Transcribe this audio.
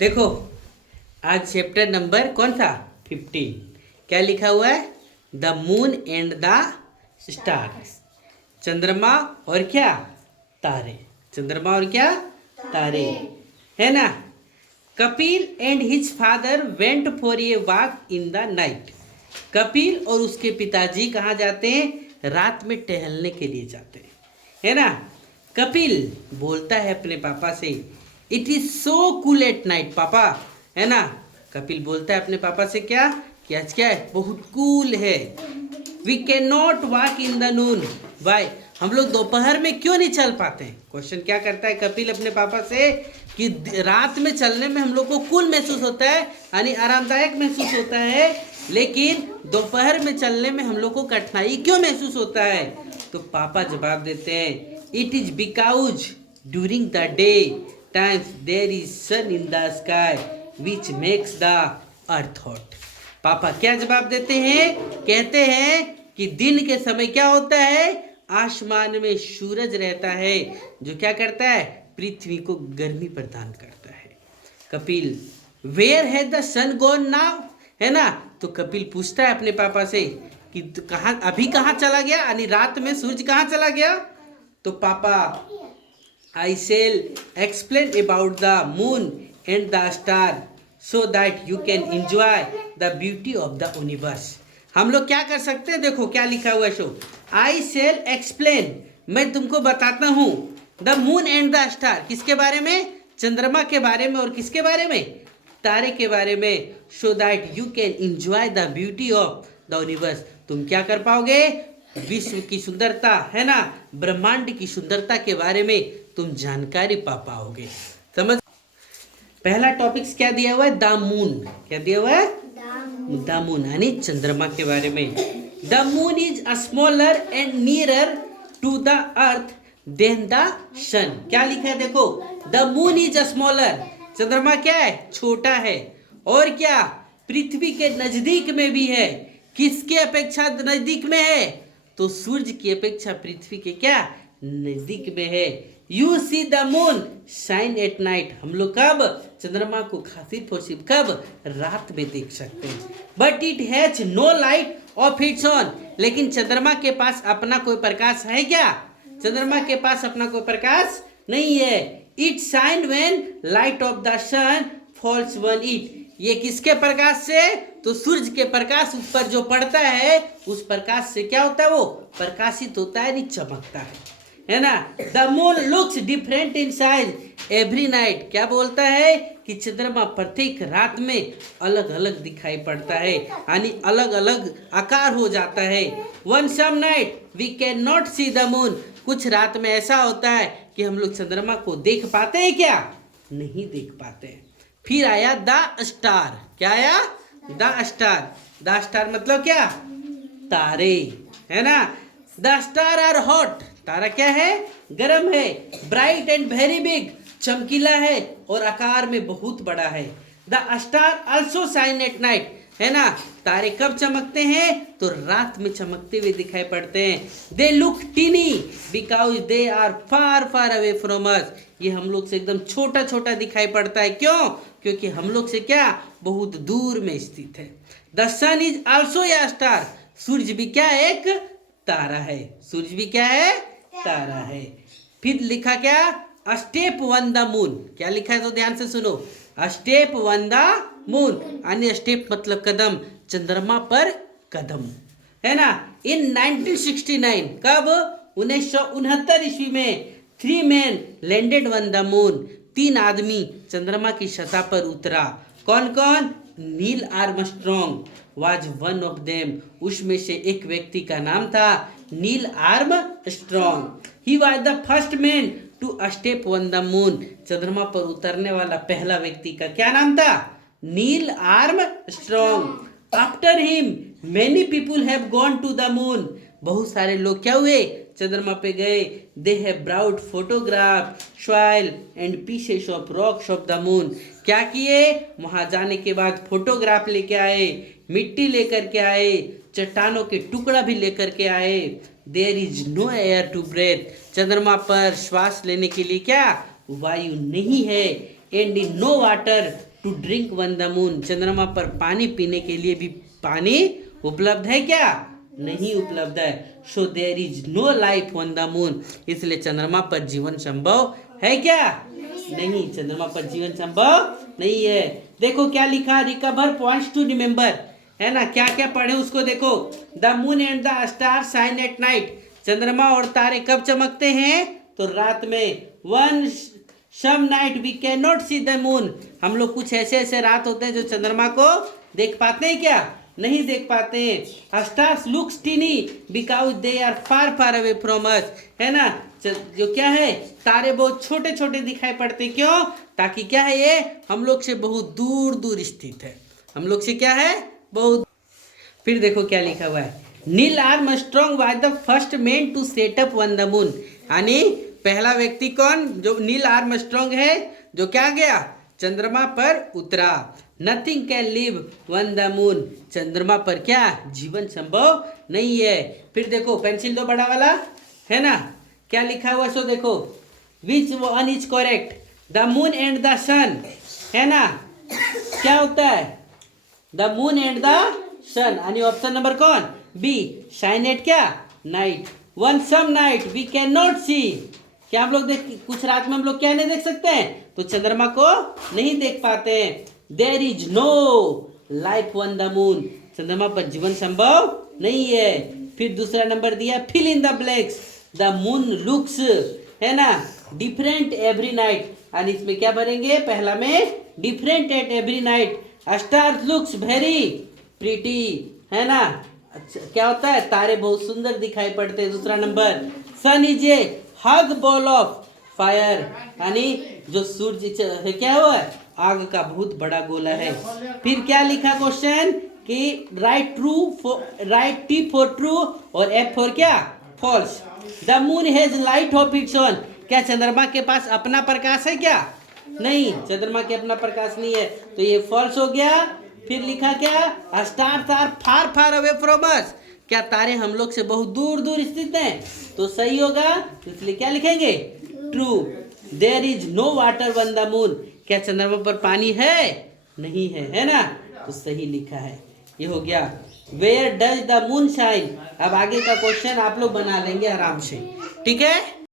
देखो, आज chapter number कौन था? 15। क्या लिखा हुआ है? The moon and the star. चंद्रमा और क्या? तारे। चंद्रमा और क्या? तारे। है ना? Kapil and his father went for a walk in the night. Kapil और उसके पिताजी कहाँ जाते हैं? रात में टहलने के लिए जाते हैं, है ना? कपिल बोलता है अपने पापा से, it is so cool at night पापा, है ना? कपिल बोलता है अपने पापा से क्या कि आज क्या है? बहुत कूल है। We can not walk in the noon. Why? हम लोग दोपहर में क्यों नहीं चल पाते? क्वेश्चन क्या करता है कपिल अपने पापा से कि रात में चलने में हम लोग को कूल महसूस होता है, यानी आरामदायक महसूस होता है, लेकिन दोपहर में चलने में हम लोग को कठिनाई क्यों महसूस होता है? तो पापा जवाब देते हैं, it is because during the day times there is sun in the sky which makes the earth hot. पापा क्या जवाब देते हैं? कहते हैं कि दिन के समय क्या होता है? आसमान में सूरज रहता है जो क्या करता है? पृथ्वी को गर्मी प्रदान करता है। कपिल, वेयर है द सन गॉन नाउ? है ना? तो कपिल पूछता है अपने पापा से कि कहाँ अभी कहाँ चला गया, यानी रात में सूरज कहाँ चला गया? तो पापा, I shall explain about the moon and the star so that you can enjoy the beauty of the universe. हम लोग क्या कर सकते हैं? देखो क्या लिखा हुआ है शो, आई शेल एक्सप्लेन, मैं तुमको बताता हूँ, the moon and the star, किसके बारे में? चंद्रमा के बारे में। और किसके बारे में? तारे के बारे में। So that you can enjoy the beauty of the universe, तुम क्या कर पाओगे? विश्व की सुंदरता, है ना, ब्रह्मांड की सुंदरता के बारे में तुम जानकारी पा पाओगे। समझ? पहला टॉपिक्स क्या दिया हुआ है? The moon. क्या दिया हुआ है? द मून, यानी चंद्रमा के बारे में। The moon is smaller and nearer to the earth than the sun. क्या लिखा है? देखो, द मून इज स्मॉलर, चंद्रमा क्या है? छोटा है। और क्या? पृथ्वी के नजदीक में भी है। किसके अपेक्षा नजदीक में है? तो सूर्य की अपेक्षा पृथ्वी के क्या? नजदीक में है। You see the moon shine at night, हम लोग कब चंद्रमा को खासिर फौसिब कब? रात में देख सकते हैं। But it has no light of its on, लेकिन चंद्रमा के पास अपना कोई प्रकाश है क्या? चंद्रमा के पास अपना कोई प्रकाश नहीं है। It shine when light of the sun falls on it, ये किसके प्रकाश से? तो सूर्य के प्रकाश ऊपर जो पड़ता है उस प्रकाश से क्या होता है? वो प्रकाशित होता है, नहीं चमकता है ना? The moon looks different in size every night. क्या बोलता है कि चंद्रमा प्रत्येक रात में अलग अलग दिखाई पड़ता है, यानी अलग अलग आकार हो जाता है। On some night we can not see the moon, कुछ रात में ऐसा होता है कि हम लोग चंद्रमा को देख पाते हैं क्या? नहीं देख पाते हैं। फिर आया द स्टार। क्या आया? The star. द स्टार मतलब क्या? तारे, है ना? द स्टार आर हॉट, तारा क्या है? गरम है। ब्राइट एंड वेरी बिग, चमकीला है और आकार में बहुत बड़ा है। The star also shine at night, है ना? तारे कब चमकते हैं? तो रात में चमकते हुए दिखाई पड़ते हैं। They look tiny because they are far far away from us, ये हम लोग से एकदम छोटा छोटा दिखाई पड़ता है। क्यों? क्योंकि हम लोग से क्या? बहुत दूर में स्थित है। The sun is also a star, सूर्य भी क्या? एक तारा है। सूर्य भी क्या है? तारा है। फिर लिखा क्या? Step on the moon. क्या लिखा है? तो ध्यान से सुनो, स्टेप वन द मून, यानी स्टेप मतलब कदम, चंद्रमा पर कदम, है ना? इन 1969, कब? 1969 ईस्वी में 3 men landed on the moon, 3 आदमी चंद्रमा की सतह पर उतरा। कौन कौन? Neil Armstrong was one of them, उसमें से एक व्यक्ति का नाम था Neil Armstrong. He was the first man to step on the moon, चंद्रमा पर उतरने वाला पहला व्यक्ति का क्या नाम था? Neil Armstrong. After him many people have gone to the moon, बहुत सारे लोग क्या हुए? चंद्रमा पे गए। They have brought photograph soil and pieces of rocks of the moon, क्या किए? वहां जाने के बाद फोटोग्राफ लेके आए, मिट्टी लेकर के आए, चट्टानों के टुकड़ा भी लेकर के आए। There is no air to breathe, चंद्रमा पर श्वास लेने के लिए क्या? वायु नहीं है। And in no water to drink on the moon, चंद्रमा पर पानी पीने के लिए भी पानी उपलब्ध है क्या? नहीं उपलब्ध है। So there is no life on the moon, इसलिए चंद्रमा पर जीवन संभव है क्या? नहीं, चंद्रमा पर जीवन संभव नहीं है। देखो क्या लिखा, रिकवर पॉइंट्स टू रिमेंबर, है ना, क्या क्या पढ़े उसको देखो। The moon and the star shine at night, चंद्रमा और तारे कब चमकते हैं? तो रात में। On some night we can not see the moon, हम लोग कुछ ऐसे ऐसे रात होते हैं जो चंद्रमा को देख पाते हैं क्या? नहीं देख पाते हैं। Stars looks tiny because they are far far away from us, है ना, जो क्या है, तारे बहुत छोटे छोटे दिखाई पड़ते, क्यों? ताकि क्या है, ये हम लोग से बहुत दूर दूर स्थित है, हम लोग से क्या है, बहुत। फिर देखो क्या लिखा हुआ है, Neil Armstrong was the first man to set up on the moon, यानी पहला व्यक्ति कौन? जो नील आर्मस्ट्रॉन्ग है, जो क्या गया, चंद्रमा पर उतरा। Nothing can live on the moon, चंद्रमा पर क्या जीवन संभव नहीं है। फिर देखो पेंसिल दो बड़ा वाला, है ना, क्या लिखा हुआ सो देखो, which one is correct, the moon and the sun, है ना, क्या होता है, the moon and the sun, यानी ऑप्शन नंबर कौन? बी, शाइन एट क्या, night. One some night we can not see, क्या हम लोग देख, कुछ रात में हम लोग क्या नहीं देख सकते हैं? तो चंद्रमा को नहीं देख पाते हैं। There is no life on the moon, चंद्रमा पर जीवन संभव नहीं है। फिर दूसरा नंबर दिया, fill in the blanks, the moon looks, है ना, डिफरेंट एवरी नाइट, और इसमें क्या भरेंगे? पहला में different at every night, stars looks very pretty, है ना, अच्छा क्या होता है, तारे बहुत सुंदर दिखाई पड़ते हैं। दूसरा number, sun is a huge ball of fire, यानी जो सूर्य है क्या हुआ है, आग का बहुत बड़ा गोला है। फिर क्या लिखा क्वेश्चन कि write true for, write T for true और एफ फॉर क्या, false. The moon has light of its own, क्या चंद्रमा के पास अपना प्रकाश है क्या? नहीं, चंद्रमा के अपना प्रकाश नहीं है, तो ये फॉल्स हो गया। फिर लिखा क्या, stars are far far away from us, क्या तारे हम लोग से बहुत दूर दूर स्थित हैं? तो सही होगा, इसलिए क्या लिखेंगे, true. There is no water on the moon, क्या चंद्रमा पर पानी है? नहीं है, है ना, तो सही लिखा है। ये हो गया। Where does the moon shine, अब आगे का क्वेश्चन आप लोग बना लेंगे आराम से, ठीक है।